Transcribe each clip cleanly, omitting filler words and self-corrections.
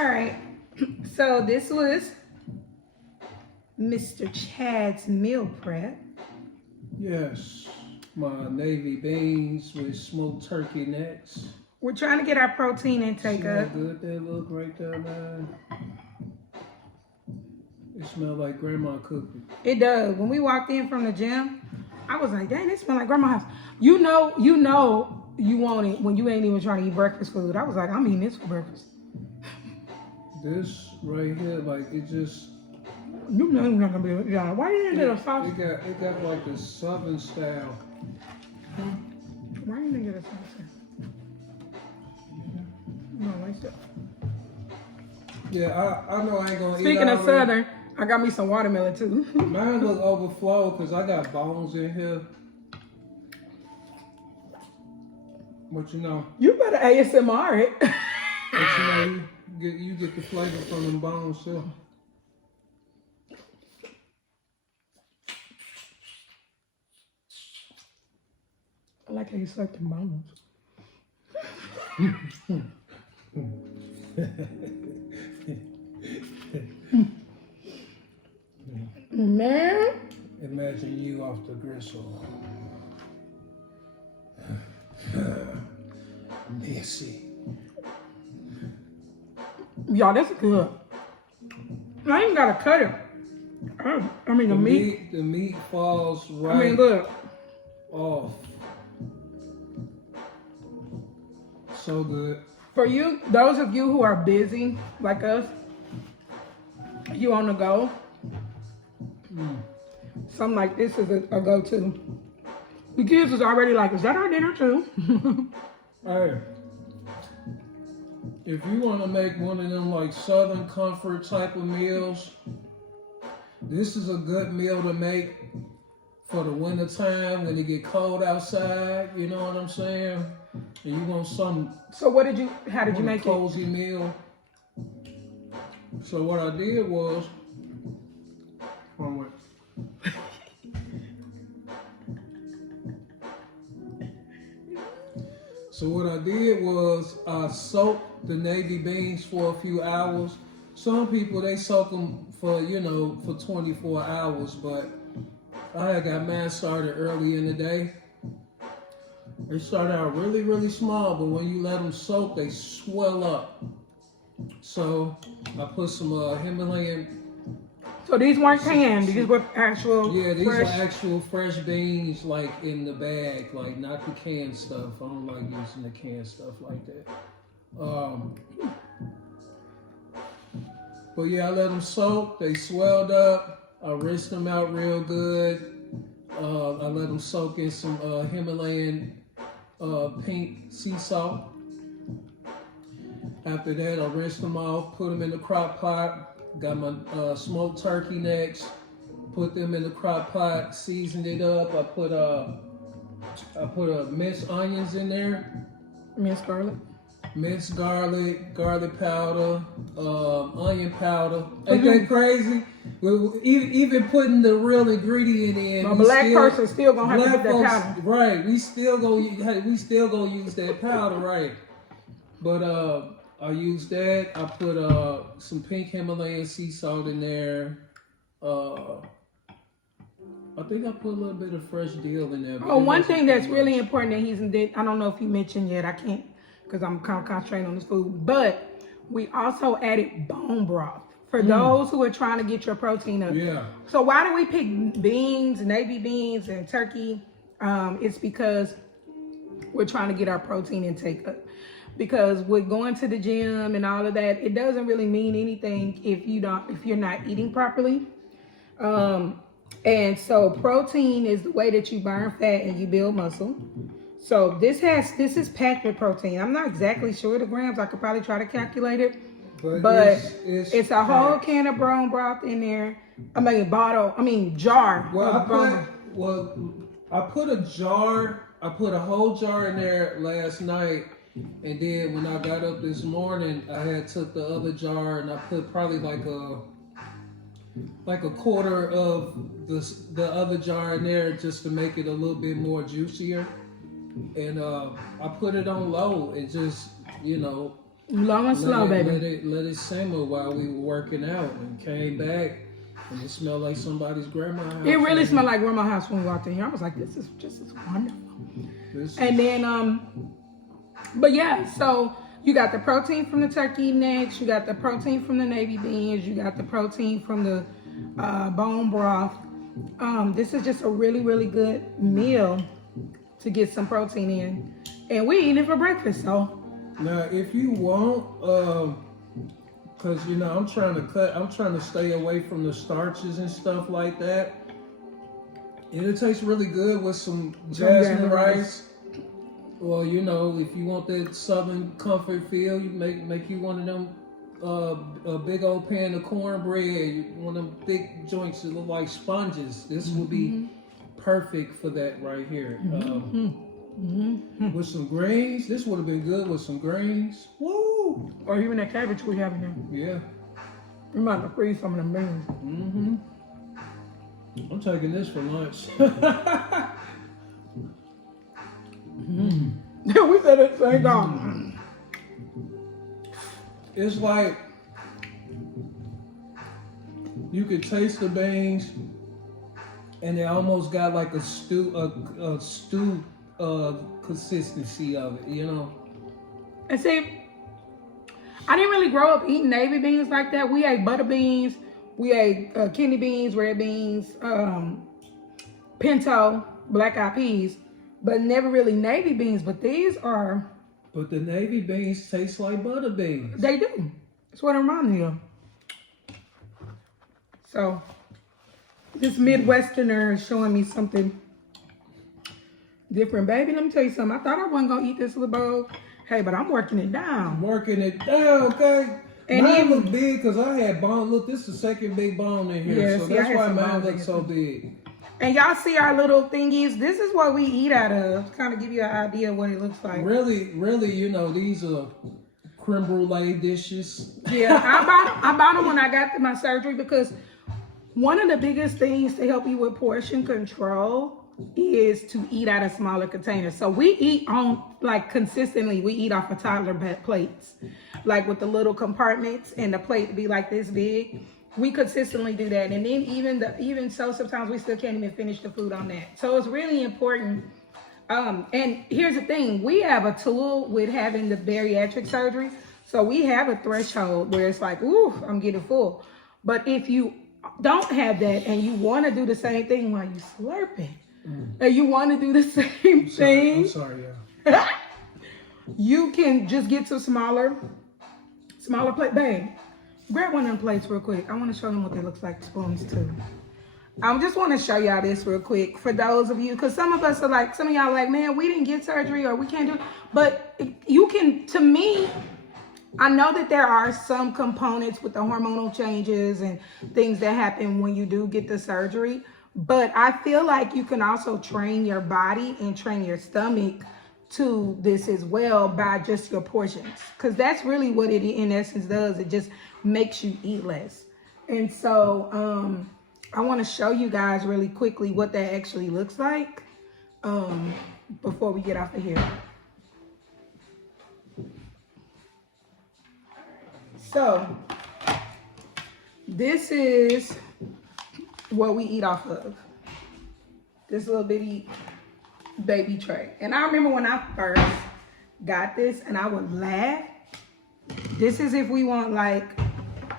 All right. So this was Mr. Chad's meal prep. Yes, my navy beans with smoked turkey necks. We're trying to get our protein intake See how up. good they look right there, man. It smells like grandma cooking. It does. When we walked in from the gym, I was like, dang, it smells like grandma's house. You know you want it when you ain't even trying to eat breakfast food. I was like, I'm eating this for breakfast. This right here, like it just. You know you're not gonna be able to. Yeah. Why you didn't get a sauce? It got like the southern style. Why you didn't get a sauce? No, like that. Yeah, I know I ain't gonna eat. Speaking of southern, I got me some watermelon too. Mine look overflow because I got bones in here. But you know. You better ASMR it. But you know, you get the flavor from them bones too. I like how you suck the bones. Man. Imagine you off the gristle. Messy. Y'all, that's good. I ain't gotta cut it. I mean, the meat. The meat falls right I mean, look. off. So good. For you, those of you who are busy like us, you on the go. Something like this is a go-to. The kids was already like, is that our dinner too? Hey, if you want to make one of them like Southern comfort type of meals, this is a good meal to make for the winter time when it get cold outside. You know what I'm saying? And you want some. So how did you make cozy meal. So what I did was, I soaked the navy beans for a few hours. Some people, they soak them for 24 hours, but I had got mine started early in the day. They start out really, really small, but when you let them soak, they swell up. So I put some Himalayan. So these weren't canned. These were actual. Yeah, these fresh. are actual fresh beans, like in the bag, like not the canned stuff. I don't like using the canned stuff like that. But yeah, I let them soak. They swelled up. I rinsed them out real good. I let them soak in some Himalayan pink sea salt. After that, I rinsed them off, put them in the crock pot. Got my smoked turkey necks, put them in the crock pot, seasoned it up. I put minced onions in there. Minced garlic. Minced garlic, garlic powder, onion powder. Ain't that crazy? Even putting the real ingredient in. A black person still gonna have to put that powder. Right, we still gonna use that powder, right? But I used that. I put some pink Himalayan sea salt in there. I think I put a little bit of fresh dill in there. Oh, one thing that's really important that I don't know if he mentioned yet. I can't because I'm kind of concentrating on this food. But we also added bone broth for those who are trying to get your protein up. Yeah. So why do we pick beans, navy beans, and turkey? It's because we're trying to get our protein intake up. Because with going to the gym and all of that, it doesn't really mean anything if you're not eating properly. And so protein is the way that you burn fat and you build muscle. So this is packed with protein. I'm not exactly sure the grams. I could probably try to calculate it. But it's a whole can of bone broth in there. Jar. I put a whole jar in there last night. And then when I got up this morning, I had took the other jar and I put probably like a quarter of the other jar in there just to make it a little bit more juicier. And I put it on low and just, Long and slow, baby. Let it simmer while we were working out, and came back, and it smelled like somebody's grandma's house. It really smelled like grandma's house when we walked in here. I was like, this is wonderful. And then, but yeah, so you got the protein from the turkey necks, you got the protein from the navy beans, you got the protein from the bone broth. This is just a really, really good meal to get some protein in. And we eat it for breakfast, so. Now, if you want, cause you know, I'm trying to stay away from the starches and stuff like that. And it tastes really good with some jasmine rice. Or, you know, if you want that southern comfort feel, you make you one of them, a big old pan of cornbread, one of them thick joints that look like sponges. This would be perfect for that right here. With some greens, this would have been good with some greens. Woo! Or even that cabbage we have in there. Yeah. We might have to freeze some of them beans. I'm taking this for lunch. We said it same time. It's like you could taste the beans, and they almost got like a stew consistency of it, you know. And see, I didn't really grow up eating navy beans like that. We ate butter beans, we ate kidney beans, red beans, pinto, black eyed peas, but never really navy beans. But these are. But the navy beans taste like butter beans. They do. That's what it reminds me of. So, this Midwesterner is showing me something different. Baby, let me tell you something. I thought I wasn't going to eat this little bowl. Hey, but I'm working it down. Working it down, okay? And mine look big because I had bone. Look, this is the second big bone in here. Yeah, so see, that's why mine bones looks so big. And y'all see our little thingies? This is what we eat out of. Kind of give you an idea of what it looks like. Really, you know, these are creme brulee dishes. Yeah, I bought them when I got my surgery because one of the biggest things to help you with portion control is to eat out of smaller containers. So we eat on, like, consistently, we eat off of toddler plates, like with the little compartments and the plate be like this big. We consistently do that. And then even so, sometimes we still can't even finish the food on that. So it's really important. And here's the thing, we have a tool with having the bariatric surgery. So we have a threshold where it's like, ooh, I'm getting full. But if you don't have that and you want to do the same thing while you slurping, and you want to do the same thing. I'm sorry, yeah. You can just get some smaller plate. Babe, grab one of them plates real quick. I want to show them what they look like, spoons too. I just want to show y'all this real quick for those of you, because some of us are like, some of y'all are like, man, we didn't get surgery or we can't do it. But you can, to me, I know that there are some components with the hormonal changes and things that happen when you do get the surgery. But I feel like you can also train your body and train your stomach to this as well by just your portions. Because that's really what it in essence does. It just makes you eat less. And so I want to show you guys really quickly what that actually looks like before we get off of here. So this is what we eat off of. This little bitty baby tray. And I remember when I first got this and I would laugh. This is if we want like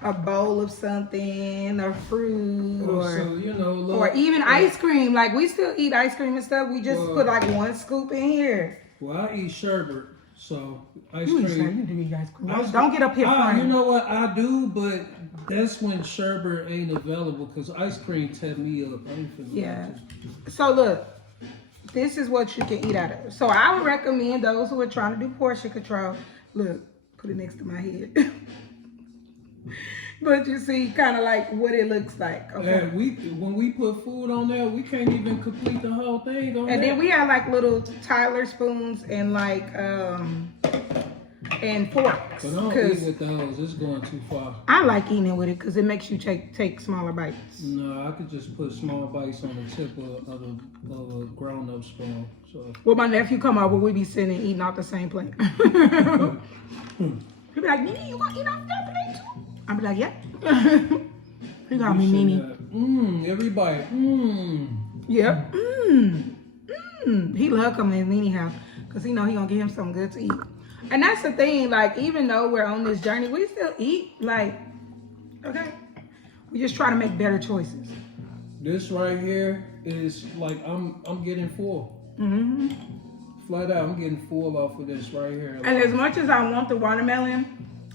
a bowl of something or fruit so, you know, look, or even ice cream. Like we still eat ice cream and stuff. We just put like one scoop in here. Well, I eat sherbet, so ice You cream. do eat ice cream. Don't get up here front. You know what? I do, but that's when sherbet ain't available because ice cream tear me up. Yeah. So look, this is what you can eat out of. So I would recommend those who are trying to do portion control. Look, put it next to my head. But you see kind of like what it looks like. Okay. And when we put food on there, we can't even complete the whole thing on And there. then we have like little Tyler spoons and like and forks. But don't eat with those. It's going too far. I like eating it with it because it makes you take smaller bites. No, I could just put small bites on the tip of a grown-up spoon. So. Well, my nephew come over, we be sitting and eating off the same plate. like, Nene, you gonna eat off that plate too? I be like, yeah. He call me Nene. Everybody. Yep. He love coming to Nene house because he know he gonna get him something good to eat. And that's the thing, like, even though we're on this journey, we still eat, like, okay? We just try to make better choices. This right here is like, I'm getting full. Flat out, I'm getting full off of this right here. And as much as I want the watermelon,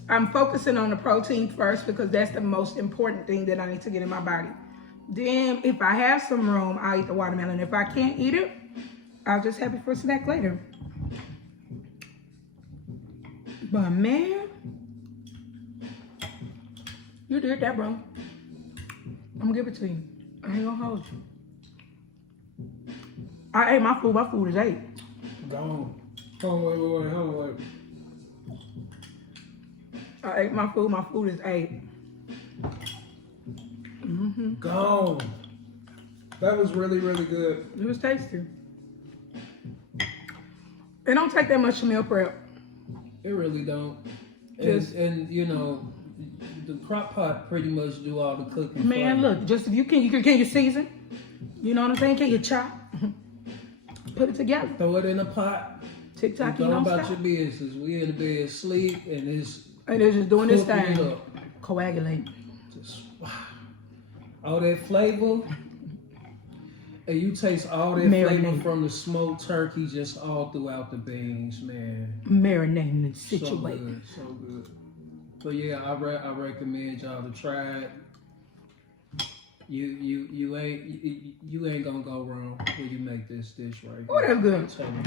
I'm focusing on the protein first because that's the most important thing that I need to get in my body. Then if I have some room, I'll eat the watermelon. If I can't eat it, I'll just have it for a snack later. But man, you did that, bro. I'm gonna give it to you. I ain't gonna hold you. I ate my food. My food is 8. Gone. Hold on, wait. I ate my food. My food is 8. Gone. That was really, really good. It was tasty. It don't take that much to meal prep. It really don't. And you know, the crock pot pretty much do all the cooking. Man, look, just if you can you season? You know what I'm saying? Can you chop? Put it together. Throw it in a pot. TikTok, you Don't don't about stop. your business. We in the bed asleep and it's just doing this cooking it thing. up. Coagulate. Just all that flavor. And you taste all that flavor from the smoked turkey just all throughout the beans, man. Marinating and situating. So good. So yeah, I recommend y'all to try it. You ain't gonna go wrong when you make this dish right here. Oh, that's good. I'm telling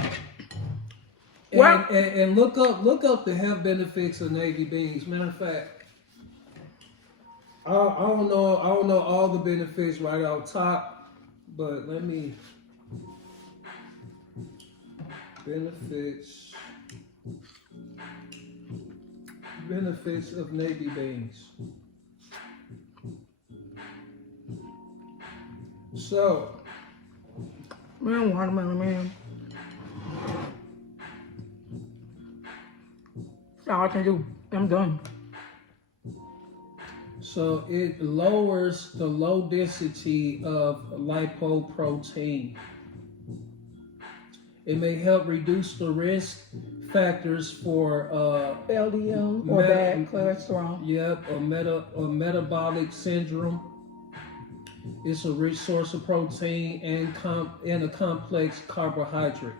you. Well, And look up the health benefits of navy beans. Matter of fact, I don't know all the benefits right off top. But let me benefits of navy beans. So, man, watermelon, man. That's all I can do. I'm done. So it lowers the low density of lipoprotein. It may help reduce the risk factors for LDL or bad cholesterol. Yep, or metabolic syndrome. It's a rich source of protein and a complex carbohydrate.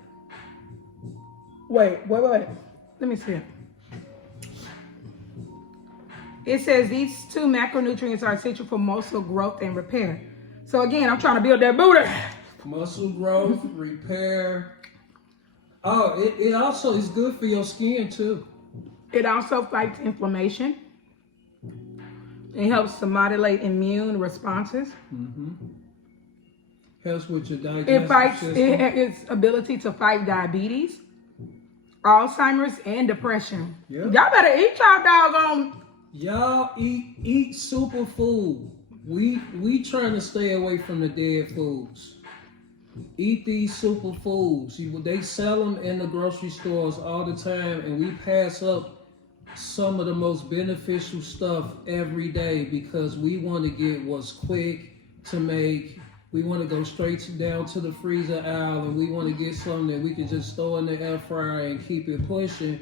Wait. Let me see it. It says these 2 macronutrients are essential for muscle growth and repair. So again, I'm trying to build that booty. Muscle growth, repair. Oh, it also is good for your skin too. It also fights inflammation. It helps to modulate immune responses. Helps with your digestive It fights system. its ability to fight diabetes, Alzheimer's, and depression. Yep. Y'all better eat y'all doggone. Y'all eat superfood. We trying to stay away from the dead foods. Eat these superfoods. They sell them in the grocery stores all the time, and we pass up some of the most beneficial stuff every day because we want to get what's quick to make. We want to go straight down to the freezer aisle, and we want to get something that we can just throw in the air fryer and keep it pushing.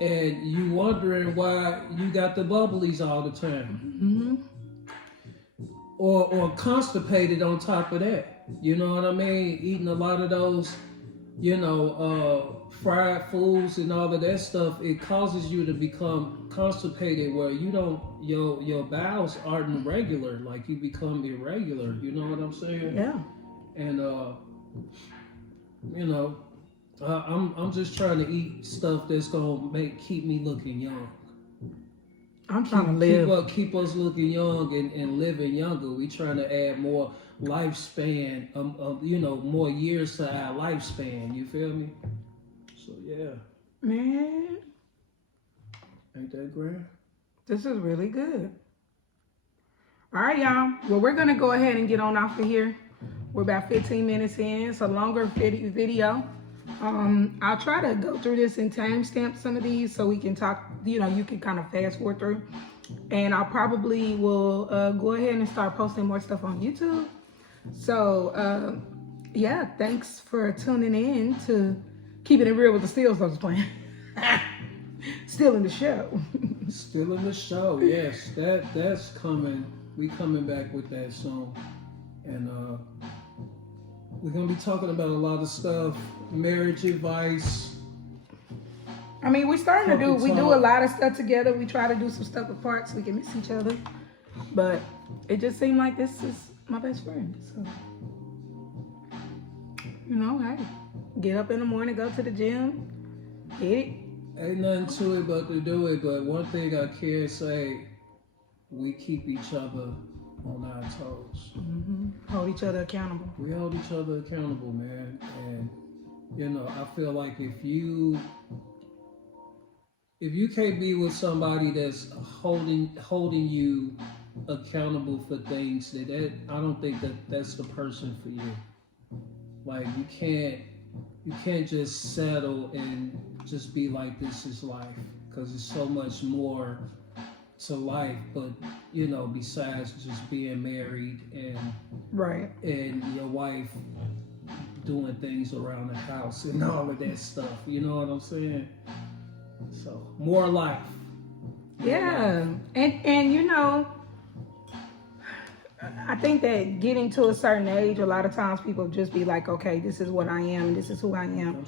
And you wondering why you got the bubblies all the time. Or constipated on top of that. You know what I mean? Eating a lot of those, fried foods and all of that stuff, it causes you to become constipated where you don't, your bowels aren't regular, like you become irregular. You know what I'm saying? Yeah. And, I'm just trying to eat stuff that's gonna keep me looking young. I'm trying to live. Keep us looking young and living younger. We trying to add more lifespan, more years to our lifespan. You feel me? So yeah. Man, Ain't that great? this is really good. All right, y'all. Well, we're going to go ahead and get on off of here. We're about 15 minutes in. It's a longer video. I'll try to go through this and timestamp some of these so we can talk, you can kind of fast forward through. And I'll probably will go ahead and start posting more stuff on YouTube. So, yeah, thanks for tuning in to Keeping It Real with the Steels. I was playing. Stealing the show. Stealing the show, yes. That's coming. We coming back with that soon. And we're gonna be talking about a lot of stuff, marriage advice. I mean, we do a lot of stuff together. We try to do some stuff apart so we can miss each other. But it just seemed like this is my best friend. So, hey, get up in the morning, go to the gym, hit it. Ain't nothing to it but to do it. But one thing I can say, we keep each other on our toes. Mm-hmm. Hold each other accountable. We hold each other accountable, man. And I feel like if you can't be with somebody that's holding you accountable for things, that I don't think that's the person for you. Like you can't just settle and just be like, this is life, because there's so much more to life. But besides just being married and your wife doing things around the house and all of that stuff, you know what I'm saying? So more life. Yeah. And I think that getting to a certain age, a lot of times people just be like, okay, this is what I am and this is who I am.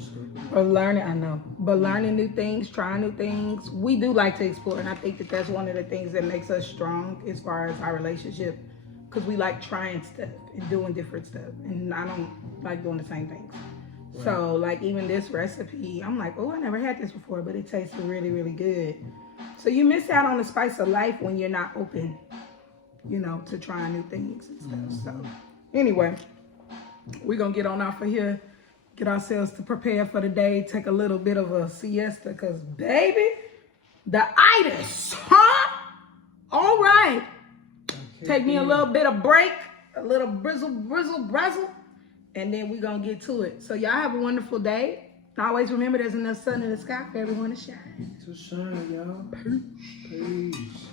Or learning new things, trying new things. We do like to explore, and I think that that's one of the things that makes us strong as far as our relationship, because we like trying stuff and doing different stuff, and I don't like doing the same things. Right. So like even this recipe, I'm like, oh, I never had this before, but it tastes really, really good. So you miss out on the spice of life when you're not open, to trying new things and stuff. Mm-hmm. So anyway, we're going to get on off of here, get ourselves to prepare for the day, take a little bit of a siesta, because baby, the itis, huh? All right. Take me a little bit of break, a little brizzle, and then we're going to get to it. So y'all have a wonderful day. Always remember there's enough sun in the sky for everyone to shine. To shine, y'all. Peace.